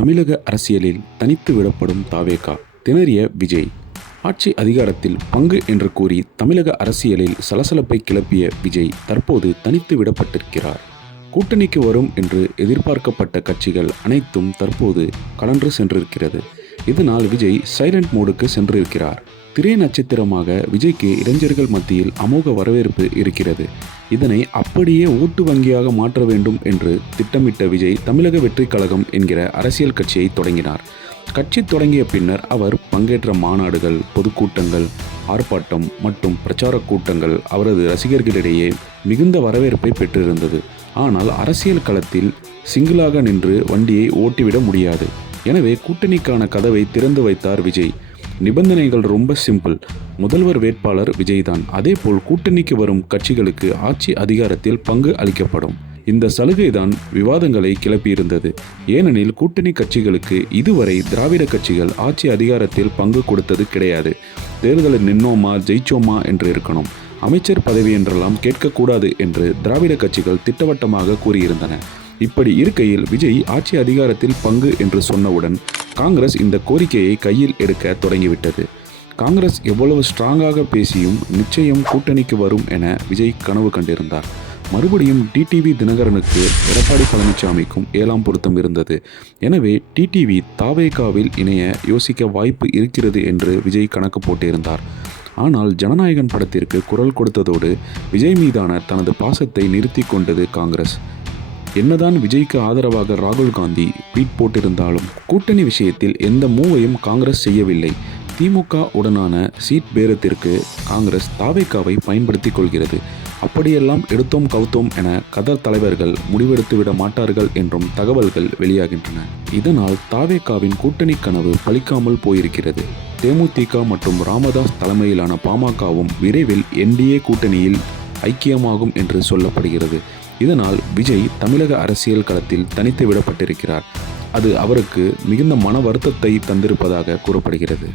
தமிழக அரசியலில் தனித்து விடப்படும் தாவேகா திணறிய விஜய். ஆட்சி அதிகாரத்தில் பங்கு என்று கூறி தமிழக அரசியலில் சலசலப்பை கிளப்பிய விஜய் தற்போது தனித்து விடப்பட்டிருக்கிறார். கூட்டணிக்கு வரும் என்று எதிர்பார்க்கப்பட்ட கட்சிகள் அனைத்தும் தற்போது கலன்று சென்றிருக்கிறது. இதனால் விஜய் சைலண்ட் மோடுக்கு சென்றிருக்கிறார். திரை நட்சத்திரமாக விஜய்க்கு இளைஞர்கள் மத்தியில் அமோக வரவேற்பு இருக்கிறது. இதனை அப்படியே ஓட்டு வங்கியாக மாற்ற வேண்டும் என்று திட்டமிட்ட விஜய் தமிழக வெற்றிக் கழகம் என்கிற அரசியல் கட்சியை தொடங்கினார். கட்சி தொடங்கிய பின்னர் அவர் பங்கேற்ற மாநாடுகள் பொதுக்கூட்டங்கள் ஆர்ப்பாட்டம் மற்றும் பிரச்சார கூட்டங்கள் அவரது ரசிகர்களிடையே மிகுந்த வரவேற்பை பெற்றிருந்தது. ஆனால் அரசியல் களத்தில் சிங்கிளாக நின்று வண்டியை ஓட்டிவிட முடியாது. எனவே கூட்டணிக்கான கதவை திறந்து வைத்தார் விஜய். நிபந்தனைகள் ரொம்ப சிம்பிள். முதல்வர் வேட்பாளர் விஜய்தான். அதேபோல் கூட்டணிக்கு வரும் கட்சிகளுக்கு ஆட்சி அதிகாரத்தில் பங்கு அளிக்கப்படும். இந்த சலுகைதான் விவாதங்களை கிளப்பியிருந்தது. ஏனெனில் கூட்டணி கட்சிகளுக்கு இதுவரை திராவிட கட்சிகள் ஆட்சி அதிகாரத்தில் பங்கு கொடுத்தது கிடையாது. தேர்தலில் நின்னோமா ஜெயிச்சோமா என்று இருக்கணும். அமைச்சர் பதவி என்றெல்லாம் கேட்கக்கூடாது என்று திராவிட கட்சிகள் திட்டவட்டமாக கூறியிருந்தன. இப்படி இருக்கையில் விஜய் ஆட்சி அதிகாரத்தில் பங்கு என்று சொன்னவுடன் காங்கிரஸ் இந்த கோரிக்கையை கையில் எடுக்க தொடங்கிவிட்டது. காங்கிரஸ் எவ்வளவு ஸ்ட்ராங்காக பேசியும் நிச்சயம் கூட்டணிக்கு வரும் என விஜய் கனவு கண்டிருந்தார். மறுபடியும் டிடிவி தினகரனுக்கு எடப்பாடி பழனிசாமிக்கும் ஏழாம் பொருத்தம் இருந்தது. எனவே டிடிவி தாவேகாவில் இணைய யோசிக்க வாய்ப்பு இருக்கிறது என்று விஜய் கணக்கு போட்டிருந்தார். ஆனால் ஜனநாயகன் படத்திற்கு குரல் கொடுத்ததோடு விஜய் மீதான தனது பாசத்தை நிறுத்தி கொண்டது காங்கிரஸ். என்னதான் விஜய்க்கு ஆதரவாக ராகுல் காந்தி ட்வீட் போட்டிருந்தாலும் கூட்டணி விஷயத்தில் எந்த மூவையும் காங்கிரஸ் செய்யவில்லை. திமுக உடனான சீட் பேரத்திற்கு காங்கிரஸ் தாவேக்காவை பயன்படுத்திக் கொள்கிறது. அப்படியெல்லாம் எடுத்தோம் கவுத்தோம் என கதர் தலைவர்கள் முடிவெடுத்து விட மாட்டார்கள் என்றும் தகவல்கள் வெளியாகின்றன. இதனால் தாவேக்காவின் கூட்டணி கனவு பலிக்காமல் போயிருக்கிறது. தேமுதிக மற்றும் ராமதாஸ் தலைமையிலான பாமகவும் விரைவில் என்டிஏ கூட்டணியில் ஐக்கியமாகும் என்று சொல்லப்படுகிறது. இதனால் விஜய் தமிழக அரசியல் களத்தில் தனித்து விடப்பட்டிருக்கிறார். அது அவருக்கு மிகுந்த மன வருத்தத்தை தந்திருப்பதாக கூறப்படுகிறது.